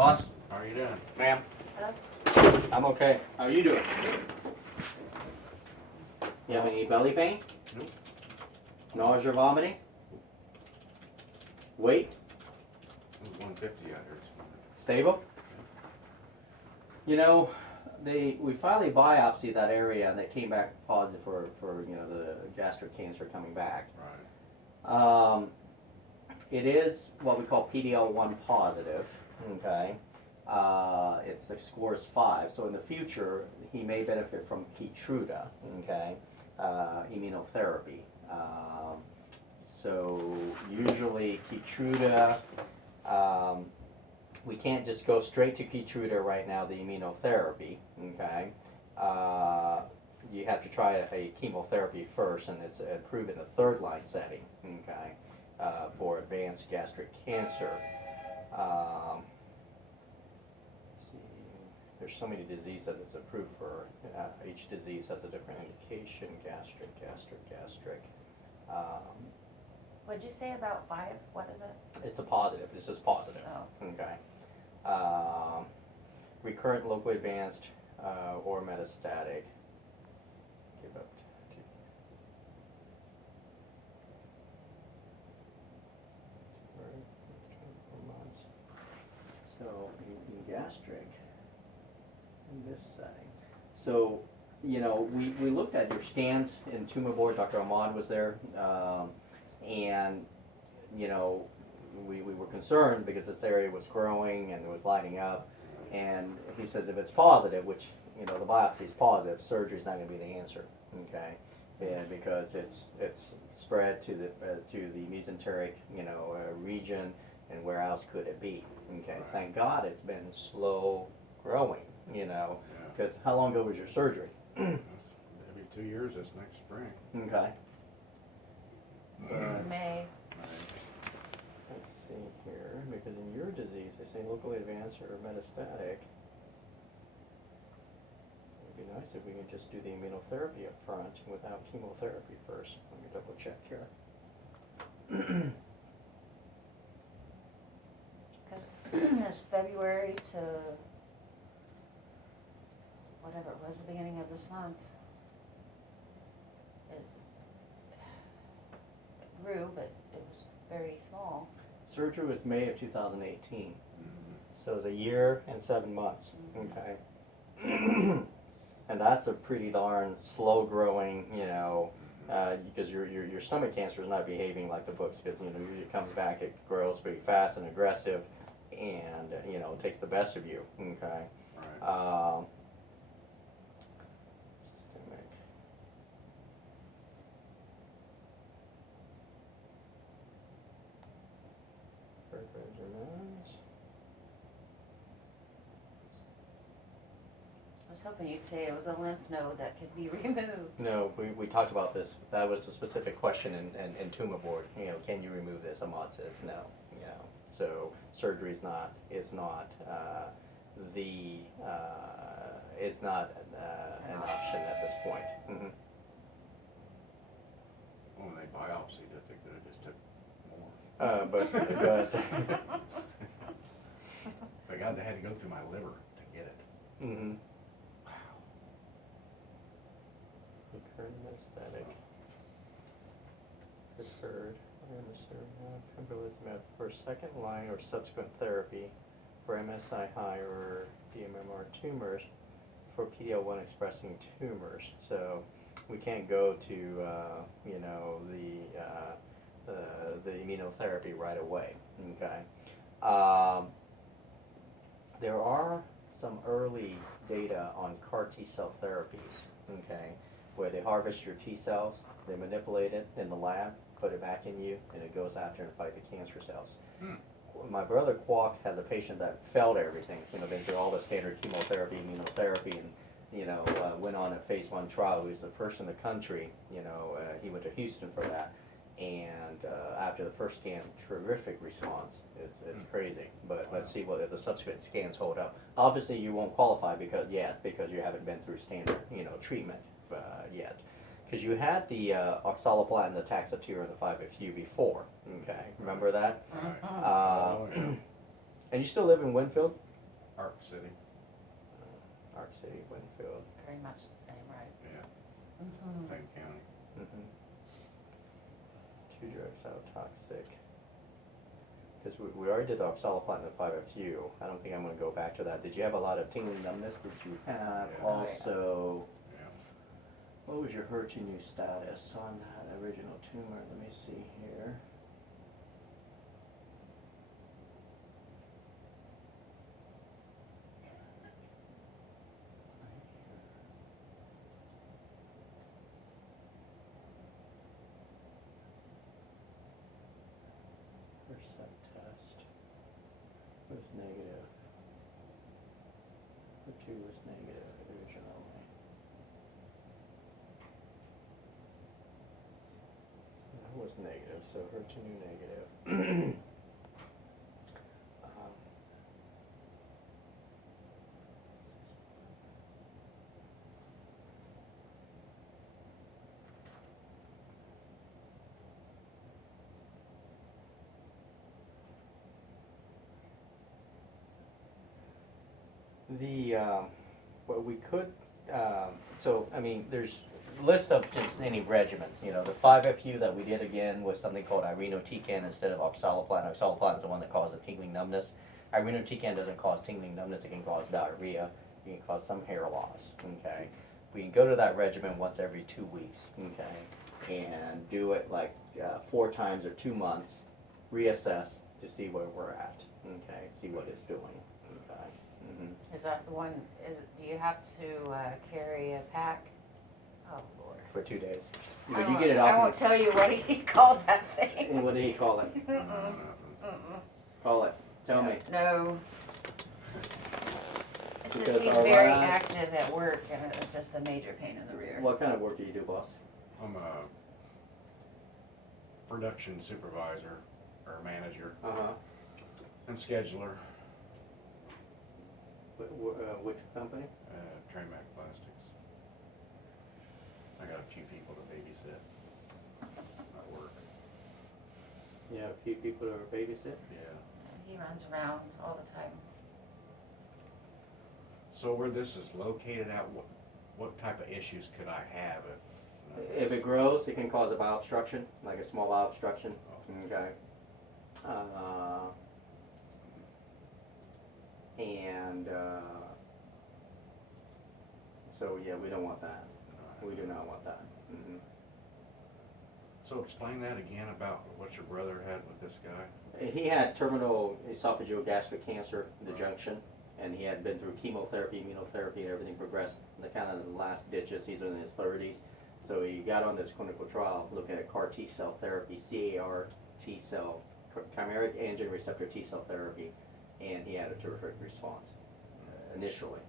Boss, how are you doing? Ma'am? Hello? I'm okay. How are you doing? You have any belly pain? Nope. Nausea or vomiting? Weight? It was 150 I heard. Stable? You know, we finally biopsied that area and it came back positive for the gastric cancer coming back. Right. It is what we call PDL1 positive, okay? It's the score is 5, so in the future he may benefit from Keytruda, okay? Immunotherapy. So usually Keytruda, we can't just go straight to Keytruda right now, the immunotherapy, okay? You have to try a chemotherapy first, and it's approved in the third line setting, okay, for advanced gastric cancer. See, there's so many diseases that it's approved for. Each disease has a different indication. Gastric. What'd you say about 5? What is it? It's a positive. It's just positive. Oh. Okay. Recurrent, locally advanced, or metastatic. Give up to 24 months. So in gastric, in this setting. So, we looked at your scans in tumor board. Dr. Ahmad was there, and we were concerned because this area was growing and it was lighting up, and he says if it's positive, which the biopsy is positive, surgery is not going to be the answer, okay? Yeah, because it's spread to the mesenteric region, and where else could it be? Okay, Right. Thank God it's been slow growing, because how long ago was your surgery? Maybe 2 years this next spring. Okay. It's May. Right. Let's see here, because in your disease, they say locally advanced or metastatic. It'd be nice if we could just do the immunotherapy up front without chemotherapy first. Let me double check here. Because it's February to whatever it was, the beginning of this month. It grew, but it was very small. Surgery was May of 2018, Mhm. so it was a year and 7 months. Mhm. Okay. And that's a pretty darn slow growing, because your stomach cancer is not behaving like the books, because it comes back, it grows pretty fast and aggressive, and it takes the best of you. Okay. Right. Systemic. I was hoping you'd say it was a lymph node that could be removed. No, we talked about this. That was a specific question in tumor board. Can you remove this? Ahmad says no. So surgery is not an option at this point. Mm-hmm. When they biopsied, I think that it just took more. But They had to go through my liver to get it. mm-hmm. Wow. Recurrent metastatic. Preferred pembrolizumab for second line or subsequent therapy for MSI high or DMMR tumors for PD-L1 expressing tumors. So we can't go to the immunotherapy right away. Okay. There are some early data on CAR T cell therapies. Okay, where they harvest your T cells, they manipulate it in the lab, put it back in you, and it goes after and fight the cancer cells. Hmm. My brother Kwok has a patient that failed everything, been through all the standard chemotherapy, immunotherapy, and went on a phase 1 trial. He was the first in the country. He went to Houston for that, and after the first scan, terrific response. It's crazy, but let's see what if the subsequent scans hold up. Obviously, you won't qualify because you haven't been through standard treatment yet. Because you had the oxaliplatin, the Taxotere, and the 5-FU before. Okay, remember that? Right. Mhm. Oh, yeah. And you still live in Winfield? Arc City, Arc City, Winfield. Very much the same, right? yeah, Mm-hmm. same county. Mm-hmm. 2 drugs toxic. Because we already did the oxaliplatin and 5-FU. I don't think I'm going to go back to that. Did you have a lot of tingling numbness? Did you have Yeah. also, Yeah. what was your HER2 status on that original tumor? Let me see here. Percent test was negative. HER2 was negative originally. So that was negative, so HER2 negative. Um, what we could, so, I mean, there's a list of just any regimens, you know, the 5-FU that we did again was something called irinotecan instead of oxaliplatin. Oxaliplatin is the one that causes tingling numbness. Irinotecan doesn't cause tingling numbness, it can cause diarrhea, it can cause some hair loss, okay? We can go to that regimen once every 2 weeks, okay? And do it like 4 times or 2 months, reassess to see where we're at, okay? See what it's doing, okay? Mm-hmm. Is that the one, do you have to carry a pack? Oh, Lord. For 2 days. I But you won't- get it I off. won't tell you what he called that thing. What do you call it? Mm-mm, Nothing. mm-mm. Call it. Tell me. No. It's Because just he's our very last- active at work and it's just a major pain in the rear. What kind of work do you do, boss? I'm a production supervisor or manager Uh-huh. and scheduler, Which company? Tramac Plastics. I got a few people to babysit at work. You have a few people to babysit? Yeah. He runs around all the time. So where this is located at, what type of issues could I have If it grows, it can cause a bowel obstruction, like a small bowel obstruction, okay? So yeah, we don't want that. We do not want that. Mhm. So explain that again about what your brother had with this guy. He had terminal esophageal gastric cancer, the junction, and he had been through chemotherapy, immunotherapy, and everything progressed. The kind of the last ditches. He's in his 30s, so he got on this clinical trial looking at CAR T cell therapy, CAR T cell, chimeric antigen receptor T cell therapy, and he had a terrific response initially.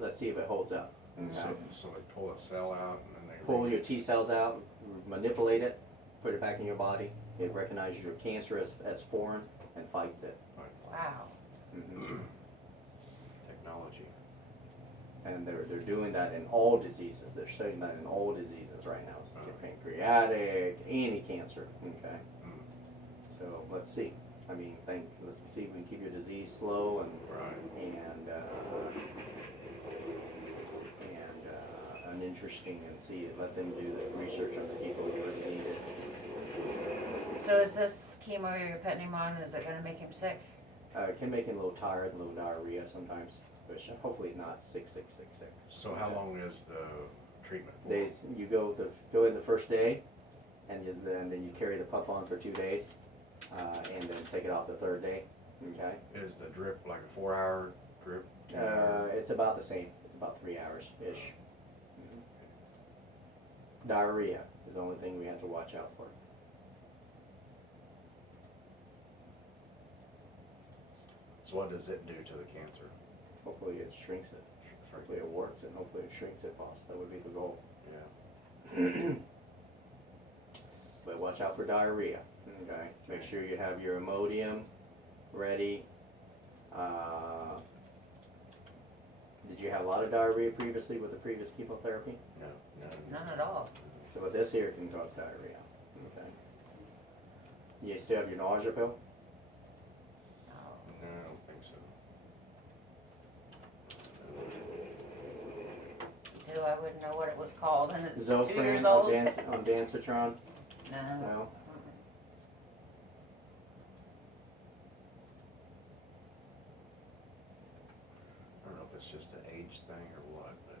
Let's see if it holds up. So they pull a cell out and then they Pull your T cells out, manipulate it, put it back in your body. It recognizes your cancer as foreign and fights it. Wow. Mhm. Technology. And they're doing that in all diseases. They're studying that in all diseases right now. So pancreatic, any cancer. Okay. Mm. So let's see. I mean, let's see if we can keep your disease slow and Right. and interesting, and let them do the research on the people who really need it. So is this chemo you're putting him on, is it gonna make him sick? It can make him a little tired, a little diarrhea sometimes, but hopefully not sick. So how long is the treatment for? You go in the first day, and then you carry the pump on for 2 days, and then take it off the 3rd day. Okay. Is the drip like a 4-hour drip? It's about the same. It's about 3 hours ish. Diarrhea is the only thing we have to watch out for. So what does it do to the cancer? Hopefully it shrinks it. Hopefully it works, and hopefully it shrinks it, boss. That would be the goal. Yeah. But watch out for diarrhea. Okay. Make sure you have your Imodium ready. Did you have a lot of diarrhea previously with the previous chemotherapy? No. None at all. So this here can cause diarrhea. Okay. You still have your nausea pill? No. No, I don't think so. I wouldn't know what it was called, and it's 2 Zofran years on old. on Dancitron? No. No? I don't know if it's just an age thing or what, but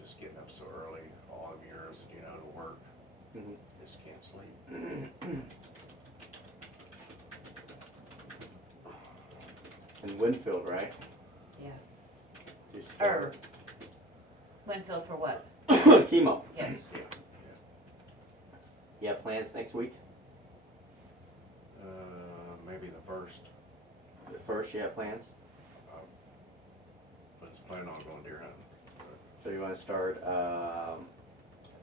just getting up so early, all of yours, you know, to work, Mhm. just can't sleep. In Winfield, right? Yeah. To Or, start. Winfield for what? Chemo. Yes. You have plans next week? Maybe the first, The first, you have plans? but it's planning on going deer hunting. So you wanna start,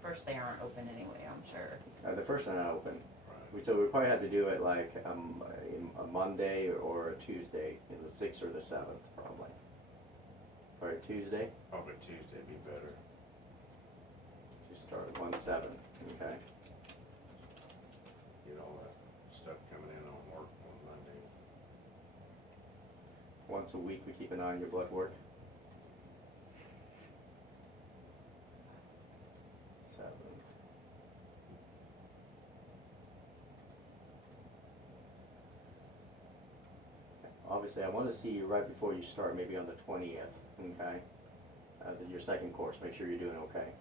First, they aren't open anyway, I'm sure. the first one not open. Right. So we probably have to do it like, a Monday or a Tuesday, the 6th or the 7th, probably. Probably Tuesday, Probably Tuesday'd be better. to start at 1/7, okay? Get all that stuff coming in on work on Monday. Once a week, we keep an eye on your blood work. 7th. Obviously, I want to see you right before you start, maybe on the 20th, okay? Your second course, make sure you're doing okay.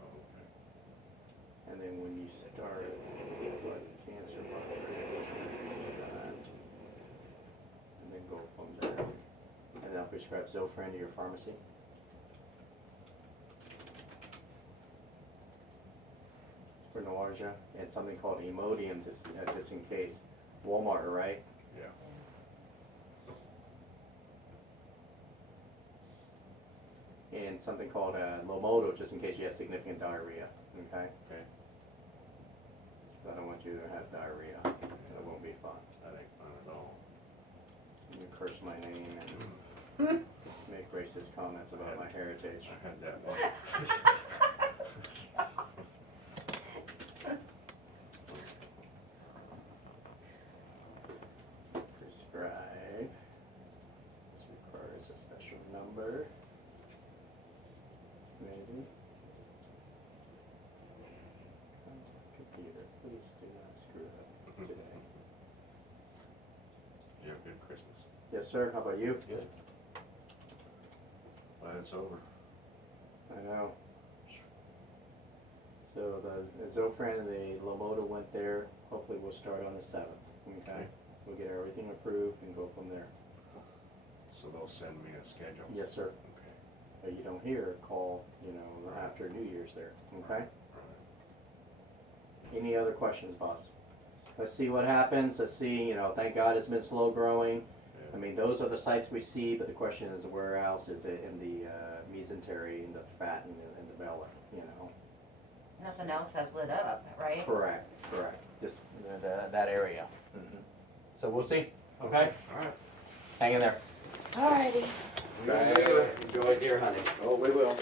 Oh, okay. And then when you start, blood cancer, that, and then go from there. And then I'll prescribe Zofran to your pharmacy. For nausea, and something called Imodium, just in case. Walmart, right? Yeah. And something called Lomotil, just in case you have significant diarrhea, okay? Okay. I don't want you to have diarrhea, that won't be fun. That ain't fun at all. You curse my name and make racist comments about my heritage. I had that one. Prescribe. This requires a special number. Maybe. Computer, please do not screw up today. You have a good Christmas. Yes, sir, how about you? Good. Glad it's over. I know. So the Zofran and the Lomotil went there, hopefully we'll start on the 7th, okay? Okay. We'll get everything approved and go from there. So they'll send me a schedule? Yes, sir. Okay. If you don't hear, call, after New Year's there, okay? All right. Any other questions, boss? Let's see what happens, let's see, thank God it's been slow growing. I mean, those are the sites we see, but the question is where else is it in the mesentery, in the fat, and the belly, Nothing else has lit up, right? Correct, just that area. So we'll see, okay? All right. Hang in there. Alrighty. Enjoy deer hunting. Oh, we will.